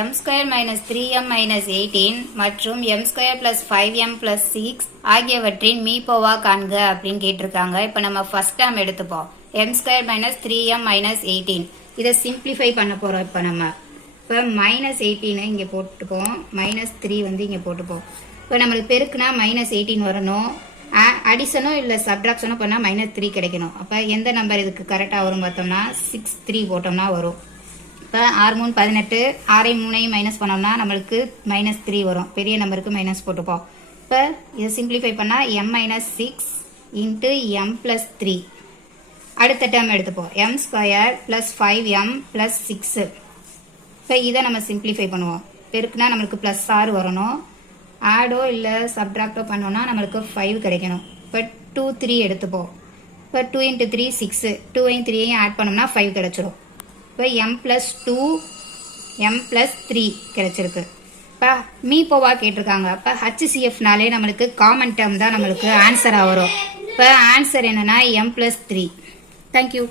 m square minus 3m minus 18 மற்றும் m square plus 5m plus 6 ஆகியவற்றின் மீப்போவா காண்க அப்படின்னு கேட்டிருக்காங்க. இப்போ நம்ம ஃபர்ஸ்ட் டேர்ம் எடுத்துப்போம். m square minus 3m minus 18 இதை சிம்பிளிஃபை பண்ண போகிறோம். இப்போ மைனஸ் 18 இங்கே போட்டுப்போம், மைனஸ் 3 வந்து இங்கே போட்டுப்போம். இப்போ நம்மளுக்கு பெருக்குனா மைனஸ் 18 வரணும், அடிஷனோ இல்லை சப்ட்ராக்ஷனோ பண்ணால் மைனஸ் 3 கிடைக்கணும். அப்போ எந்த நம்பர் இதுக்கு கரெக்டாக வரும் பார்த்தோம்னா 6 3 போட்டோம்னா வரும். இப்போ 6 3 18, 6 3 மைனஸ் பண்ணோம்னா நம்மளுக்கு மைனஸ் 3 வரும். பெரிய நம்பருக்கு மைனஸ் போட்டுப்போம். இப்போ இதை சிம்பிளிஃபை பண்ணால் m minus 6 into m plus 3. அடுத்த டேர்ம் எடுத்துப்போம், m square plus 5m plus 6. இப்போ இதை நம்ம சிம்பிளிஃபை பண்ணுவோம். பெருக்குனா நம்மளுக்கு ப்ளஸ் 6 வரணும், ஆடோ இல்லை சப்ட்ராக்டோ பண்ணோம்னா நம்மளுக்கு 5 கிடைக்கணும். இப்போ 2 3 எடுத்துப்போம். இப்போ 2 இன்ட்டு 3 6, 2ஐயும் 3ஐயும் ஆட் பண்ணோம்னா 5 கிடச்சிரும். இப்போ m ப்ளஸ் 2 m ப்ளஸ் 3 கிடைச்சிருக்கு. இப்போ மீப்போவா கேட்டிருக்காங்க. இப்போ HCFனாலே நம்மளுக்கு காமன் டேர்ம் தான் நம்மளுக்கு ஆன்சராக வரும். இப்போ ஆன்சர் என்னன்னா m ப்ளஸ் 3. தேங்க்யூ.